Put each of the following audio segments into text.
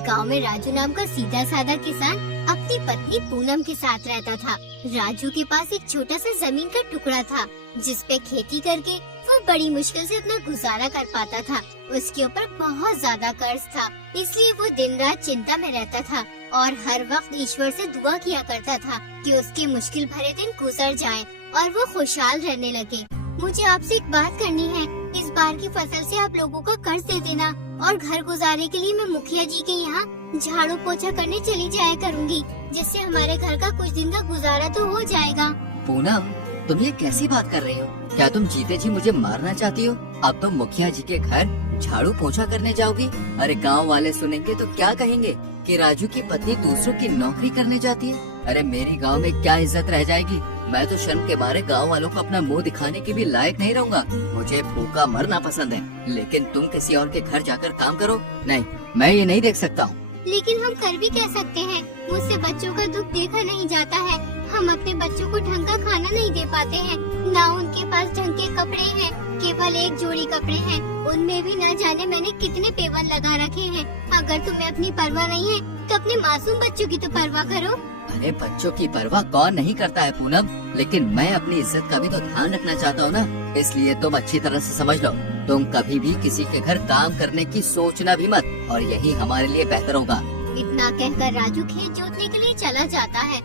एक गांव में राजू नाम का सीधा साधा किसान अपनी पत्नी पूनम के साथ रहता था। राजू के पास एक छोटा सा जमीन का टुकड़ा था जिस पे खेती करके वो बड़ी मुश्किल से अपना गुजारा कर पाता था। उसके ऊपर बहुत ज्यादा कर्ज था, इसलिए वो दिन रात चिंता में रहता था और हर वक्त ईश्वर से दुआ किया करता था कि उसके मुश्किल भरे दिन गुजर जाएं और वो खुशहाल रहने लगे। मुझे आपसे एक बात करनी है, इस बार की फसल से आप लोगों का कर्ज दे देना और घर गुजारे के लिए मैं मुखिया जी के यहाँ झाड़ू पोछा करने चली जाया करूँगी, जिससे हमारे घर का कुछ दिन का गुजारा तो हो जाएगा। पूनम, तुम ये कैसी बात कर रही हो? क्या तुम जीते जी मुझे मारना चाहती हो? अब तुम मुखिया जी के घर झाड़ू पोछा करने जाओगी? अरे गांव वाले सुनेंगे तो क्या कहेंगे कि राजू की पत्नी दूसरों की नौकरी करने जाती है। अरे मेरी गांव में क्या इज्जत रह जाएगी? मैं तो शर्म के मारे गांव वालों को अपना मुंह दिखाने की भी लायक नहीं रहूंगा। मुझे भूखा मरना पसंद है, लेकिन तुम किसी और के घर जाकर काम करो। नहीं, मैं ये नहीं देख सकता हूँ। लेकिन हम कर भी कह सकते हैं, मुझसे बच्चों का दुख देखा नहीं जाता है। हम अपने बच्चों को ढंग का खाना नहीं दे पाते हैं, ना उनके पास ढंग के कपड़े हैं, केवल एक जोड़ी कपड़े हैं, उनमें भी न जाने मैंने कितने पेवन लगा रखे हैं। अगर तुम्हें अपनी परवाह नहीं है तो अपने मासूम बच्चों की तो परवाह करो। अरे बच्चों की परवाह कौन नहीं करता है पूनम, लेकिन मैं अपनी इज्जत का भी तो ध्यान रखना चाहता हूँ ना। इसलिए तुम अच्छी तरह से समझ लो, तुम कभी भी किसी के घर काम करने की सोचना भी मत, और यही हमारे लिए बेहतर होगा। इतना कहकर राजू खेत जोतने के लिए चला जाता है।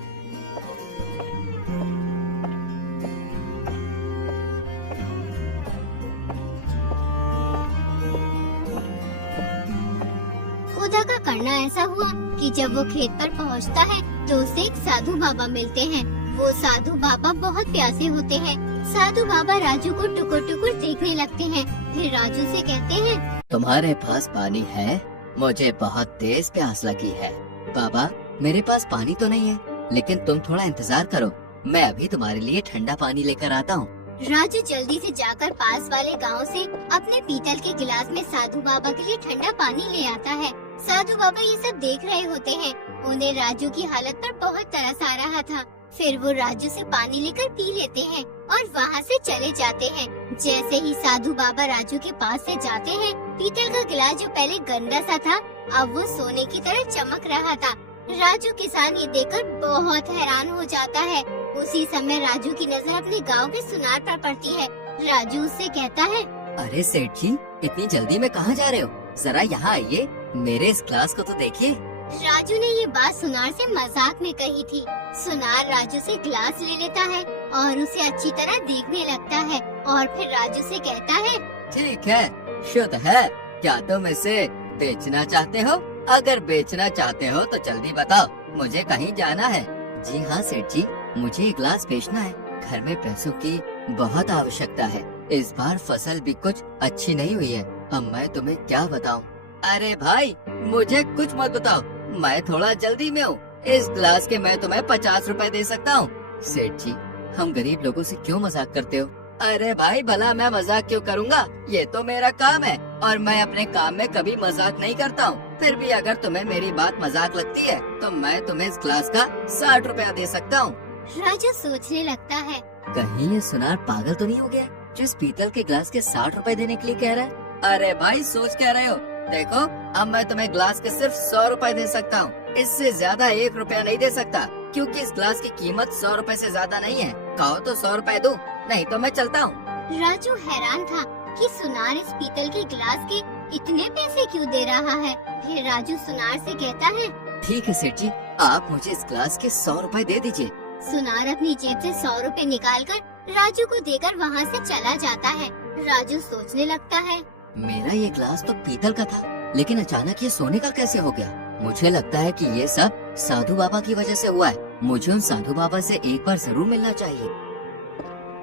खुदा का करना ऐसा हुआ कि जब वो खेत पर पहुंचता है तो उसे एक साधु बाबा मिलते हैं। वो साधु बाबा बहुत प्यासे होते हैं। साधु बाबा राजू को टुकुर टुकुर देखने लगते हैं, फिर राजू से कहते हैं, तुम्हारे पास पानी है? मुझे बहुत तेज प्यास लगी है। बाबा, मेरे पास पानी तो नहीं है, लेकिन तुम थोड़ा इंतजार करो, मैं अभी तुम्हारे लिए ठंडा पानी लेकर आता हूँ। राजू जल्दी से जाकर पास वाले गांव से अपने पीतल के गिलास में साधु बाबा के लिए ठंडा पानी ले आता है। साधु बाबा ये सब देख रहे होते हैं, उन्हें राजू की हालत पर बहुत तरस आ रहा था। फिर वो राजू से पानी लेकर पी लेते हैं और वहाँ से चले जाते हैं। जैसे ही साधु बाबा राजू के पास से जाते हैं, पीतल का गिलास जो पहले गंदा सा था, अब वो सोने की तरह चमक रहा था। राजू किसान ये देखकर बहुत हैरान हो जाता है। उसी समय राजू की नजर अपने गांव के सुनार पर पड़ती है। राजू उससे कहता है, अरे सेठ जी, इतनी जल्दी में कहाँ जा रहे हो? जरा यहाँ आइए, मेरे इस ग्लास को तो देखिए। राजू ने ये बात सुनार से मजाक में कही थी। सुनार राजू से ग्लास ले लेता है और उसे अच्छी तरह देखने लगता है और फिर राजू से कहता है, ठीक है, शुद्ध है। क्या तुम इसे बेचना चाहते हो? अगर बेचना चाहते हो तो जल्दी बताओ, मुझे कहीं जाना है। जी हाँ सेठ जी, मुझे ये ग्लास बेचना है। घर में पैसों की बहुत आवश्यकता है। इस बार फसल भी कुछ अच्छी नहीं हुई है। अब मैं तुम्हें क्या बताऊं? अरे भाई, मुझे कुछ मत बताओ, मैं थोड़ा जल्दी में हूँ। इस ग्लास के मैं तुम्हें 50 रुपए दे सकता हूँ। सेठ जी, हम गरीब लोगों से क्यों मजाक करते हो? अरे भाई, भला मैं मजाक क्यों करूँगा? ये तो मेरा काम है और मैं अपने काम में कभी मजाक नहीं करता हूँ। फिर भी अगर तुम्हें मेरी बात मजाक लगती है तो मैं तुम्हें इस ग्लास का 60 रुपया दे सकता हूँ। राजू सोचने लगता है, कहीं ये सुनार पागल तो नहीं हो गया जो इस पीतल के ग्लास के 60 रुपए देने के लिए कह रहा है? अरे भाई, सोच क्या रहे हो? देखो, अब मैं तुम्हें ग्लास के सिर्फ 100 रुपए दे सकता हूँ। इससे ज्यादा 1 रुपया नहीं दे सकता, क्योंकि इस ग्लास की कीमत 100 रुपए से ज्यादा नहीं है। कहो तो 100 रुपए दूं, नहीं तो मैं चलता हूँ। राजू हैरान था कि सुनार इस पीतल के ग्लास के इतने पैसे क्यों दे रहा है। फिर राजू सुनार से कहता है, ठीक है सेठ जी, आप मुझे इस ग्लास के 100 रुपए दे दीजिए। सुनार अपनी जेब से 100 रुपए निकालकर राजू को देकर वहाँ से चला जाता है। राजू सोचने लगता है, मेरा ये ग्लास तो पीतल का था, लेकिन अचानक ये सोने का कैसे हो गया? मुझे लगता है कि ये सब साधु बाबा की वजह से हुआ है। मुझे उन साधु बाबा से एक बार जरूर मिलना चाहिए।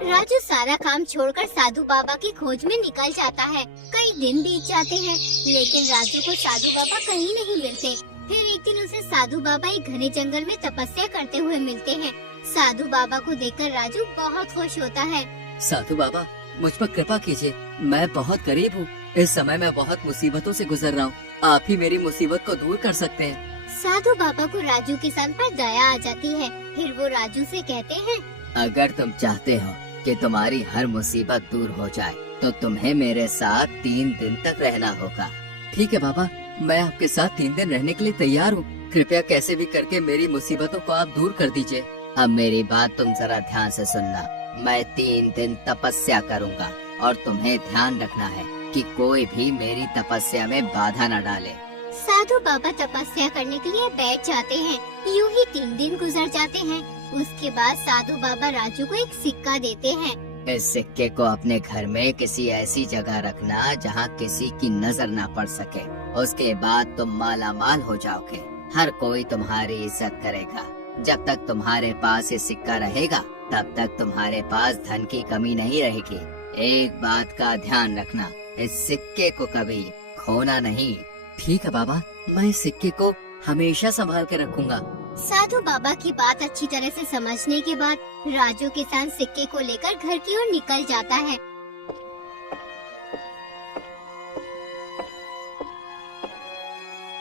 राजू सारा काम छोड़कर साधु बाबा की खोज में निकल जाता है। कई दिन बीत जाते हैं, लेकिन राजू को साधु बाबा कहीं नहीं मिलते। फिर एक दिन उसे साधु बाबा एक घने जंगल में तपस्या करते हुए मिलते हैं। साधु बाबा को देखकर राजू बहुत खुश होता है। साधु बाबा, मुझ पर कृपा कीजिए, मैं बहुत गरीब हूँ। इस समय मैं बहुत मुसीबतों से गुजर रहा हूँ। आप ही मेरी मुसीबत को दूर कर सकते हैं। साधु बाबा को राजू किसान पर दया आ जाती है। फिर वो राजू से कहते हैं, अगर तुम चाहते हो कि तुम्हारी हर मुसीबत दूर हो जाए तो तुम्हें मेरे साथ 3 दिन तक रहना होगा। ठीक है बाबा, मैं आपके साथ 3 दिन रहने के लिए तैयार हूँ। कृपया कैसे भी करके मेरी मुसीबतों को आप दूर कर दीजिए। अब मेरी बात तुम जरा ध्यान से सुनना। मैं 3 दिन तपस्या करूँगा और तुम्हें ध्यान रखना है कि कोई भी मेरी तपस्या में बाधा न डाले। साधु बाबा तपस्या करने के लिए बैठ जाते हैं। यूं ही 3 दिन गुजर जाते हैं। उसके बाद साधु बाबा राजू को एक सिक्का देते हैं। इस सिक्के को अपने घर में किसी ऐसी जगह रखना जहाँ किसी की नजर ना पड़ सके। उसके बाद तुम माला माल हो जाओगे। हर कोई तुम्हारी इज्जत करेगा। जब तक तुम्हारे पास ये सिक्का रहेगा तब तक तुम्हारे पास धन की कमी नहीं रहेगी। एक बात का ध्यान रखना, इस सिक्के को कभी खोना नहीं। ठीक है बाबा, मैं इस सिक्के को हमेशा संभाल के रखूंगा। साधु बाबा की बात अच्छी तरह से समझने के बाद राजू किसान सिक्के को लेकर घर की ओर निकल जाता है।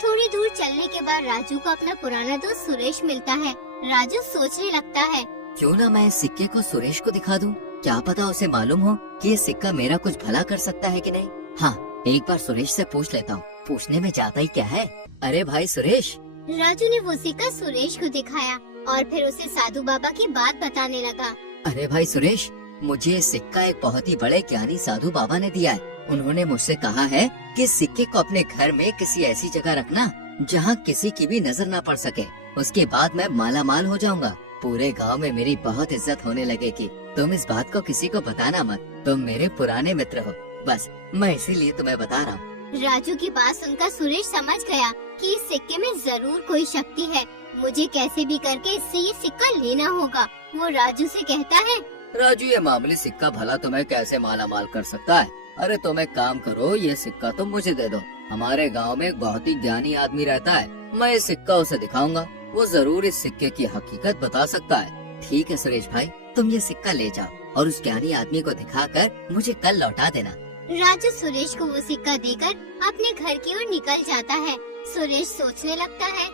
थोड़ी दूर चलने के बाद राजू को अपना पुराना दोस्त सुरेश मिलता है। राजू सोचने लगता है, क्यों ना मैं इस सिक्के को सुरेश को दिखा दूं? क्या पता उसे मालूम हो कि ये सिक्का मेरा कुछ भला कर सकता है कि नहीं। हाँ, एक बार सुरेश से पूछ लेता हूँ। पूछने में जाता ही क्या है। अरे भाई सुरेश। राजू ने वो सिक्का सुरेश को दिखाया और फिर उसे साधु बाबा की बात बताने लगा। अरे भाई सुरेश, मुझे ये सिक्का एक बहुत ही बड़े ज्ञानी साधु बाबा ने दिया है। उन्होंने मुझसे कहा है कि इस सिक्के को अपने घर में किसी ऐसी जगह रखना जहाँ किसी की भी नजर ना पड़ सके। उसके बाद मैं माला माल हो जाऊंगा। पूरे गांव में मेरी बहुत इज्जत होने लगेगी। तुम इस बात को किसी को बताना मत। तुम मेरे पुराने मित्र हो, बस मैं इसीलिए तुम्हें बता रहा हूँ। राजू की बात सुनकर सुरेश समझ गया कि इस सिक्के में जरूर कोई शक्ति है। मुझे कैसे भी करके इससे ये सिक्का लेना होगा। वो राजू से कहता है, राजू, ये मामूली सिक्का भला तुम्हें कैसे माला माल कर सकता है? अरे तुम एक काम करो, ये सिक्का तुम मुझे दे दो। हमारे गांव में एक बहुत ही ज्ञानी आदमी रहता है। मैं ये सिक्का उसे दिखाऊंगा। वो जरूर इस सिक्के की हकीकत बता सकता है। ठीक है सुरेश भाई, तुम ये सिक्का ले जाओ और उस ज्ञानी आदमी को दिखाकर मुझे कल लौटा देना। राजू सुरेश को वो सिक्का देकर अपने घर की ओर निकल जाता है। सुरेश सोचने लगता है,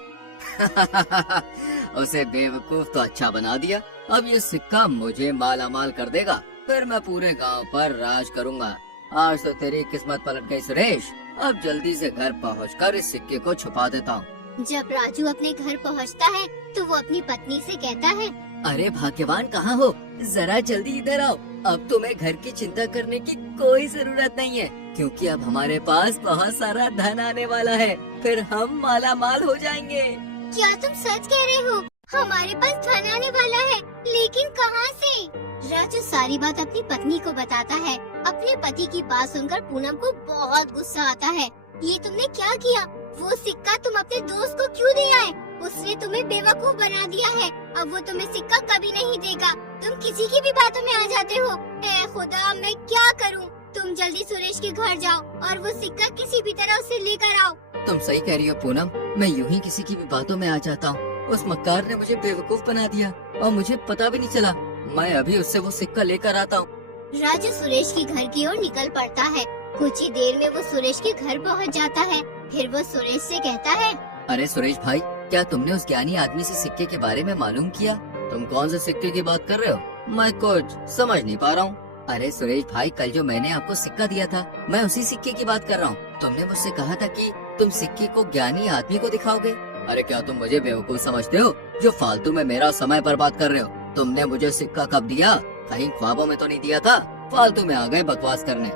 उसे बेवकूफ तो अच्छा बना दिया। अब ये सिक्का मुझे माला माल कर देगा, फिर मैं पूरे गांव पर राज करूंगा। आज तो तेरी किस्मत पलट गई सुरेश। अब जल्दी से घर पहुंचकर इस सिक्के को छुपा देता हूँ। जब राजू अपने घर पहुंचता है तो वो अपनी पत्नी से कहता है, अरे भाग्यवान, कहाँ हो? जरा जल्दी इधर आओ। अब तुम्हें घर की चिंता करने की कोई जरूरत नहीं है, क्योंकि अब हमारे पास बहुत सारा धन आने वाला है। फिर हम माला माल हो जाएंगे। क्या तुम सच कह रहे हो? हमारे पास धन आने वाला है, लेकिन कहाँ से? राजू सारी बात अपनी पत्नी को बताता है। अपने पति की बात सुनकर पूनम को बहुत गुस्सा आता है। ये तुमने क्या किया? वो सिक्का तुम अपने दोस्त को क्यों दिया है? उसने तुम्हें बेवकूफ बना दिया है। अब वो तुम्हें सिक्का कभी नहीं देगा। तुम किसी की भी बातों में आ जाते हो। ऐ खुदा, मैं क्या करूं? तुम जल्दी सुरेश के घर जाओ और वो सिक्का किसी भी तरह उसे लेकर आओ। तुम सही कह रही हो पूनम, मैं यूं ही किसी की भी बातों में आ जाता हूँ। उस मक्कार ने मुझे बेवकूफ बना दिया और मुझे पता भी नहीं चला। मैं अभी उससे वो सिक्का लेकर आता हूँ। राजू सुरेश के घर की ओर निकल पड़ता है। कुछ ही देर में वो सुरेश के घर पहुंच जाता है। फिर वो सुरेश से कहता है, अरे सुरेश भाई, क्या तुमने उस ज्ञानी आदमी से सिक्के के बारे में मालूम किया? तुम कौन से सिक्के की बात कर रहे हो? मैं कुछ समझ नहीं पा रहा हूँ। अरे सुरेश भाई, कल जो मैंने आपको सिक्का दिया था, मैं उसी सिक्के की बात कर रहा हूँ। तुमने मुझसे कहा था कि तुम सिक्के को ज्ञानी आदमी को दिखाओगे। अरे क्या तुम मुझे बेवकूफ समझते हो जो फालतू में मेरा समय बर्बाद कर रहे हो? तुमने मुझे सिक्का कब दिया? कहीं ख्वाबों में तो नहीं दिया था? फालतू में आ गए बकवास करने।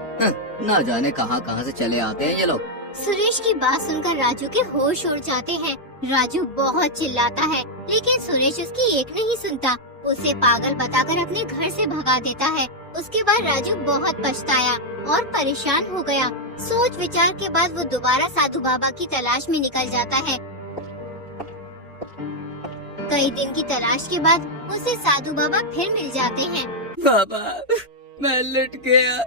ना जाने कहाँ से चले आते हैं ये लोग। सुरेश की बात सुनकर राजू के होश उड़ जाते हैं। राजू बहुत चिल्लाता है, लेकिन सुरेश उसकी एक नहीं सुनता। उसे पागल बताकर अपने घर से भगा देता है। उसके बाद राजू बहुत पछताया और परेशान हो गया। सोच विचार के बाद वो दोबारा साधु बाबा की तलाश में निकल जाता है। कई दिन की तलाश के बाद उसे साधु बाबा फिर मिल जाते हैं। बाबा, मैं लुट गया,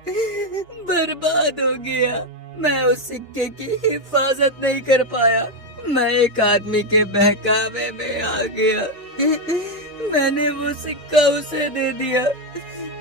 बर्बाद हो गया। मैं उस सिक्के की हिफाजत नहीं कर पाया। मैं एक आदमी के बहकावे में आ गया। मैंने वो सिक्का उसे दे दिया,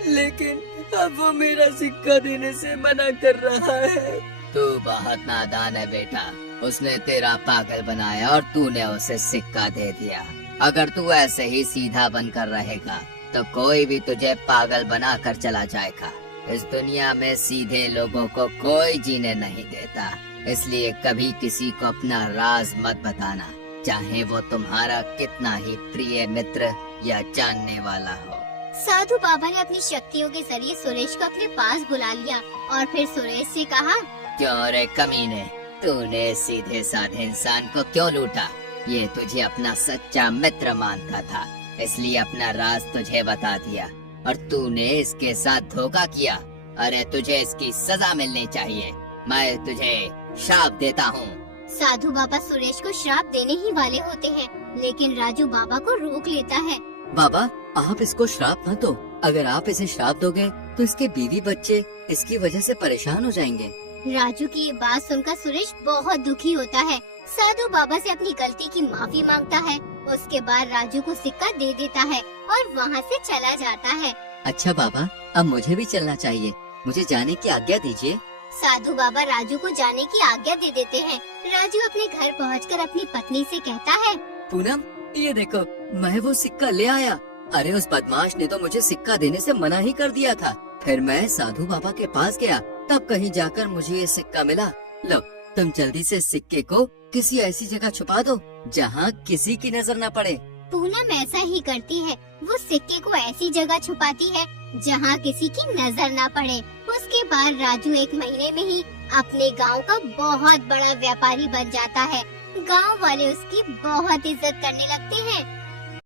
लेकिन अब वो मेरा सिक्का देने से मना कर रहा है। तू बहुत नादान है बेटा। उसने तेरा पागल बनाया और तूने उसे सिक्का दे दिया। अगर तू ऐसे ही सीधा बनकर रहेगा तो कोई भी तुझे पागल बना कर चला जाएगा। इस दुनिया में सीधे लोगों को कोई जीने नहीं देता, इसलिए कभी किसी को अपना राज मत बताना, चाहे वो तुम्हारा कितना ही प्रिय मित्र या जानने वाला हो। साधु बाबा ने अपनी शक्तियों के जरिए सुरेश को अपने पास बुला लिया और फिर सुरेश से कहा, क्यों रे कमीने, तूने सीधे साधे इंसान को क्यों लूटा? ये तुझे अपना सच्चा मित्र मानता था, इसलिए अपना राज तुझे बता दिया और तूने इसके साथ धोखा किया। अरे तुझे इसकी सजा मिलनी चाहिए। मैं तुझे श्राप देता हूँ। साधु बाबा सुरेश को श्राप देने ही वाले होते हैं, लेकिन राजू बाबा को रोक लेता है। बाबा, आप इसको श्राप मत दो। अगर आप इसे श्राप दोगे तो इसके बीवी बच्चे इसकी वजह से परेशान हो जाएंगे। राजू की ये बात सुनकर सुरेश बहुत दुखी होता है। साधु बाबा से अपनी गलती की माफी मांगता है। उसके बाद राजू को सिक्का दे देता है और वहाँ से चला जाता है। अच्छा बाबा, अब मुझे भी चलना चाहिए, मुझे जाने की आज्ञा दीजिए। साधु बाबा राजू को जाने की आज्ञा दे देते हैं। राजू अपने घर पहुंचकर अपनी पत्नी से कहता है, पूनम, ये देखो, मैं वो सिक्का ले आया। अरे उस बदमाश ने तो मुझे सिक्का देने से मना ही कर दिया था। फिर मैं साधु बाबा के पास गया, तब कहीं जाकर मुझे ये सिक्का मिला। लो, तुम जल्दी से सिक्के को किसी ऐसी जगह छुपा दो जहाँ किसी की नजर न पड़े। पूनम ऐसा ही करती है। वो सिक्के को ऐसी जगह छुपाती है जहाँ किसी की नजर न पड़े। उसके बाद राजू 1 महीने में ही अपने गांव का बहुत बड़ा व्यापारी बन जाता है। गांव वाले उसकी बहुत इज्जत करने लगते हैं।